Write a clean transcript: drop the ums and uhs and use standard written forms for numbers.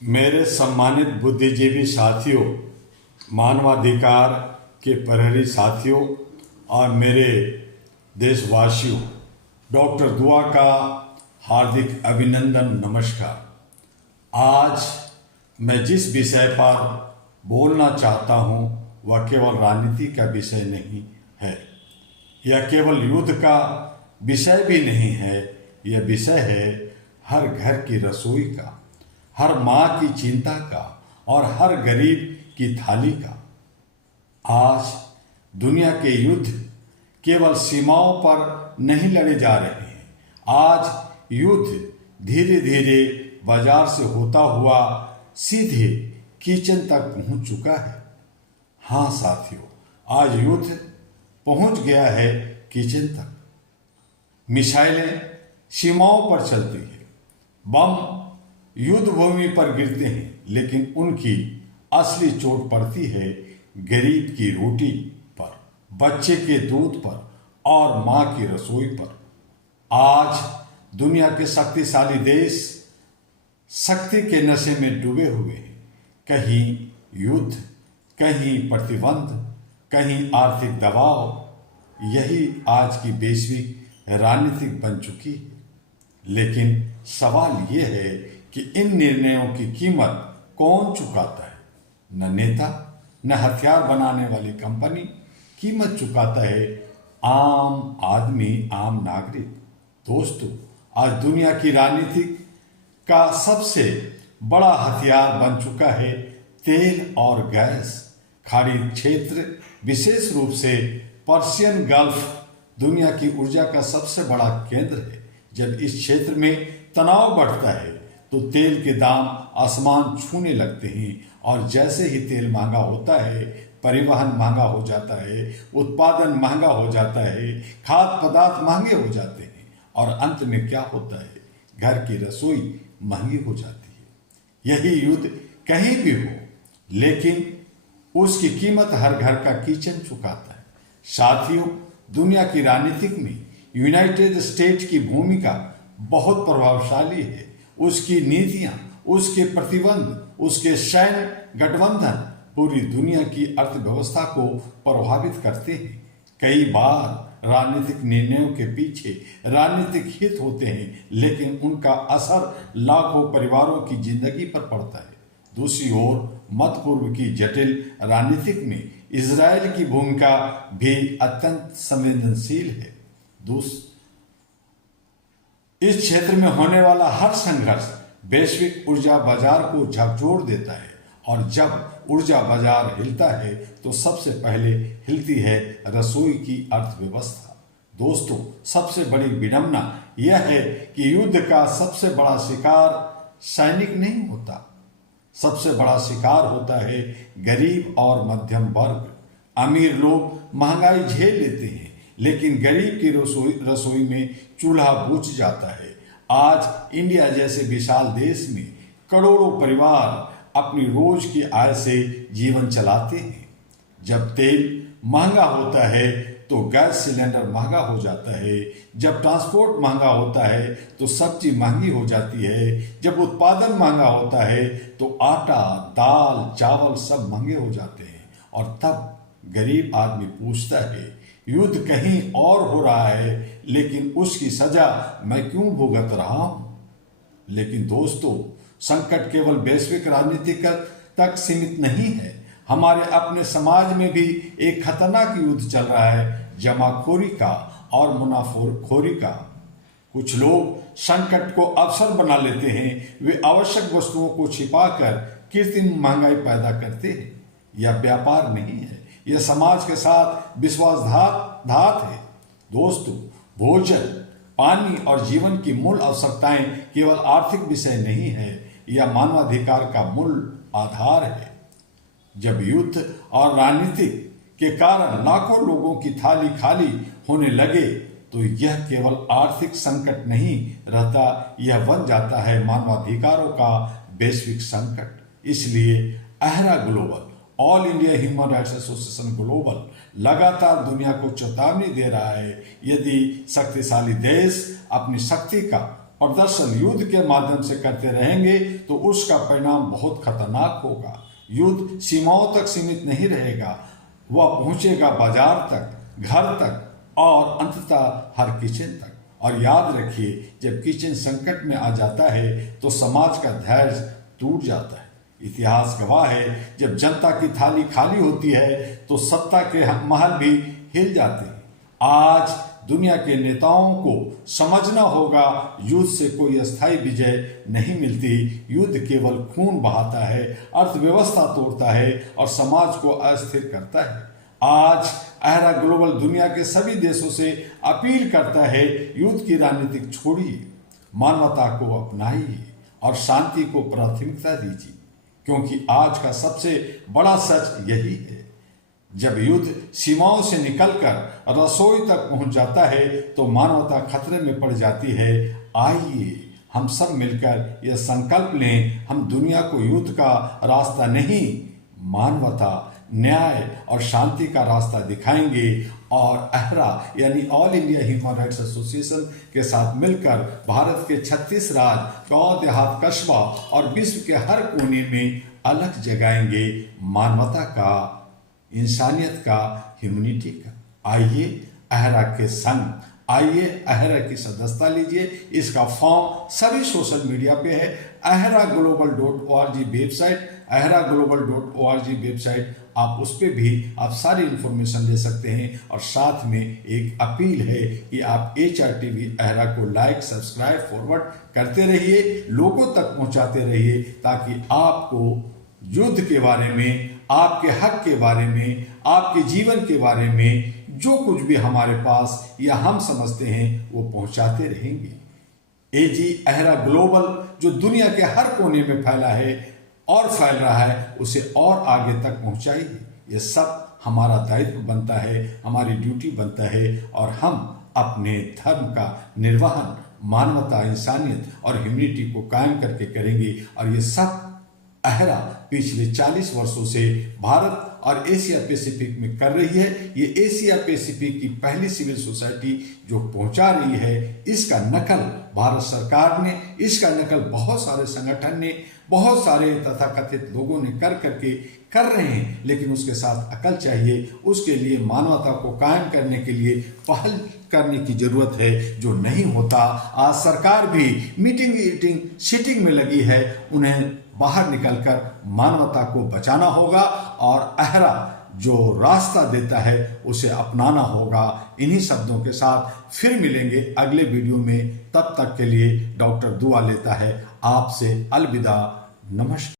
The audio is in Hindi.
मेरे सम्मानित बुद्धिजीवी साथियों, मानवाधिकार के प्रहरी साथियों और मेरे देशवासियों, डॉक्टर दुआ का हार्दिक अभिनंदन, नमस्कार। आज मैं जिस विषय पर बोलना चाहता हूँ वह केवल राजनीति का विषय नहीं है, यह केवल युद्ध का विषय भी नहीं है। यह विषय है हर घर की रसोई का, हर माँ की चिंता का और हर गरीब की थाली का। आज दुनिया के युद्ध केवल सीमाओं पर नहीं लड़े जा रहे हैं। आज युद्ध धीरे धीरे बाजार से होता हुआ सीधे किचन तक पहुंच चुका है। हाँ साथियों, आज युद्ध पहुंच गया है किचन तक। मिसाइलें सीमाओं पर चलती है, बम युद्ध भूमि पर गिरते हैं, लेकिन उनकी असली चोट पड़ती है गरीब की रोटी पर, बच्चे के दूध पर और मां की रसोई पर। आज दुनिया के शक्तिशाली देश शक्ति के नशे में डूबे हुए हैं। कहीं युद्ध, कहीं प्रतिबंध, कहीं आर्थिक दबाव। यही आज की वैश्विक राजनीति बन चुकी है। लेकिन सवाल यह है कि इन निर्णयों की कीमत कौन चुकाता है? न नेता, न हथियार बनाने वाली कंपनी, कीमत चुकाता है आम आदमी, आम नागरिक। दोस्तों, आज दुनिया की राजनीति का सबसे बड़ा हथियार बन चुका है तेल और गैस। खाड़ी क्षेत्र, विशेष रूप से पर्शियन गल्फ, दुनिया की ऊर्जा का सबसे बड़ा केंद्र है। जब इस क्षेत्र में तनाव बढ़ता है तो तेल के दाम आसमान छूने लगते हैं, और जैसे ही तेल महंगा होता है, परिवहन महंगा हो जाता है, उत्पादन महंगा हो जाता है, खाद्य पदार्थ महंगे हो जाते हैं, और अंत में क्या होता है? घर की रसोई महंगी हो जाती है। यही युद्ध कहीं भी हो, लेकिन उसकी कीमत हर घर का किचन चुकाता है। साथियों, दुनिया की राजनीति में यूनाइटेड स्टेट्स की भूमिका बहुत प्रभावशाली है। उसकी नीतियां, उसके प्रतिबंध, उसके सैन्य गठबंधन पूरी दुनिया की अर्थव्यवस्था को प्रभावित करते हैं। कई बार राजनीतिक निर्णयों के पीछे राजनीतिक हित होते हैं, लेकिन उनका असर लाखों परिवारों की जिंदगी पर पड़ता है। दूसरी ओर मध्य पूर्व की जटिल राजनीतिक में इजराइल की भूमिका भी अत्यंत संवेदनशील है। इस क्षेत्र में होने वाला हर संघर्ष वैश्विक ऊर्जा बाजार को झकझोर देता है, और जब ऊर्जा बाजार हिलता है तो सबसे पहले हिलती है रसोई की अर्थव्यवस्था। दोस्तों, सबसे बड़ी विडंबना यह है कि युद्ध का सबसे बड़ा शिकार सैनिक नहीं होता। सबसे बड़ा शिकार होता है गरीब और मध्यम वर्ग। अमीर लोग महंगाई झेल लेते हैं, लेकिन गरीब की रसोई में चूल्हा बुझ जाता है। आज इंडिया जैसे विशाल देश में करोड़ों परिवार अपनी रोज की आय से जीवन चलाते हैं। जब तेल महंगा होता है तो गैस सिलेंडर महंगा हो जाता है। जब ट्रांसपोर्ट महंगा होता है तो सब्जी महंगी हो जाती है। जब उत्पादन महंगा होता है तो आटा, दाल, चावल सब महंगे हो जाते हैं। और तब गरीब आदमी पूछता है, युद्ध कहीं और हो रहा है, लेकिन उसकी सजा मैं क्यों भुगत रहा हूं? लेकिन दोस्तों, संकट केवल वैश्विक राजनीति तक सीमित नहीं है। हमारे अपने समाज में भी एक खतरनाक युद्ध चल रहा है, जमाखोरी का और मुनाफाखोरी का। कुछ लोग संकट को अवसर बना लेते हैं। वे आवश्यक वस्तुओं को छिपाकर कृत्रिम महंगाई पैदा करते हैं। यह व्यापार नहीं है, यह समाज के साथ विश्वासघात है। दोस्तों, भोजन, पानी और जीवन की मूल आवश्यकताएं केवल आर्थिक विषय नहीं है, यह मानवाधिकार का मूल आधार है। जब युद्ध और राजनीति के कारण लाखों लोगों की थाली खाली होने लगे तो यह केवल आर्थिक संकट नहीं रहता, यह बन जाता है मानवाधिकारों का वैश्विक संकट। इसलिए अहरा global, all India human rights association global लगातार दुनिया को चेतावनी दे रहा है, यदि शक्तिशाली देश अपनी शक्ति का प्रदर्शन युद्ध के माध्यम से करते रहेंगे तो उसका परिणाम बहुत खतरनाक होगा। युद्ध सीमाओं तक सीमित नहीं रहेगा, वह पहुंचेगा बाजार तक, घर तक और अंततः हर किचन तक। और याद रखिए, जब किचन संकट में आ जाता है तो समाज का धैर्य टूट जाता है। इतिहास गवाह है, जब जनता की थाली खाली होती है तो सत्ता के महल भी हिल जाते हैं। आज दुनिया के नेताओं को समझना होगा, युद्ध से कोई अस्थायी विजय नहीं मिलती। युद्ध केवल खून बहाता है, अर्थव्यवस्था तोड़ता है और समाज को अस्थिर करता है। आज अहरा ग्लोबल दुनिया के सभी देशों से अपील करता है, युद्ध की राजनीतिक छोड़िए, मानवता को अपनाइए और शांति को प्राथमिकता दीजिए, क्योंकि आज का सबसे बड़ा सच यही है। जब युद्ध सीमाओं से निकलकर रसोई तक पहुंच जाता है तो मानवता खतरे में पड़ जाती है। आइए हम सब मिलकर यह संकल्प लें, हम दुनिया को युद्ध का रास्ता नहीं, मानवता, न्याय और शांति का रास्ता दिखाएंगे और अहरा यानी all India human rights association के साथ मिलकर भारत के 36 राज्य, गांव, देहात, कस्बा और विश्व के हर कोने में अलग जगाएंगे मानवता का, इंसानियत का, ह्यूमैनिटी का। आइए अहरा के संग, आइए अहरा की सदस्यता लीजिए। इसका फॉर्म सभी सोशल मीडिया पे है। ahraglobal.org वेबसाइट, ahraglobal.org वेबसाइट, आप उस पर भी आप सारी इंफॉर्मेशन ले सकते हैं। और साथ में एक अपील है कि आप HRTV अहरा को लाइक, सब्सक्राइब, फॉरवर्ड करते रहिए, लोगों तक पहुंचाते रहिए, ताकि आपको युद्ध के बारे में, आपके हक के बारे में, आपके जीवन के बारे में जो कुछ भी हमारे पास या हम समझते हैं वो पहुंचाते रहेंगे। AG अहरा ग्लोबल जो दुनिया के हर कोने में फैला है और फैल रहा है, उसे और आगे तक पहुंचाइए। ये सब हमारा दायित्व बनता है, हमारी ड्यूटी बनता है और हम अपने धर्म का निर्वहन मानवता, इंसानियत और ह्यूमैनिटी को कायम करके करेंगे। और ये सब अहरा पिछले 40 वर्षों से भारत और एशिया पैसिफिक में कर रही है। ये एशिया पैसिफिक की पहली सिविल सोसाइटी जो पहुंचा रही है, इसका नकल भारत सरकार ने, इसका नकल बहुत सारे संगठन ने, बहुत सारे तथाकथित लोगों ने कर रहे हैं। लेकिन उसके साथ अकल चाहिए, उसके लिए मानवता को कायम करने के लिए पहल करने की जरूरत है, जो नहीं होता। आज सरकार भी मीटिंग सीटिंग में लगी है, उन्हें बाहर निकलकर मानवता को बचाना होगा और अहरा जो रास्ता देता है उसे अपनाना होगा। इन्हीं शब्दों के साथ फिर मिलेंगे अगले वीडियो में। तब तक के लिए डॉक्टर दुआ लेता है आपसे अलविदा, नमस्कार।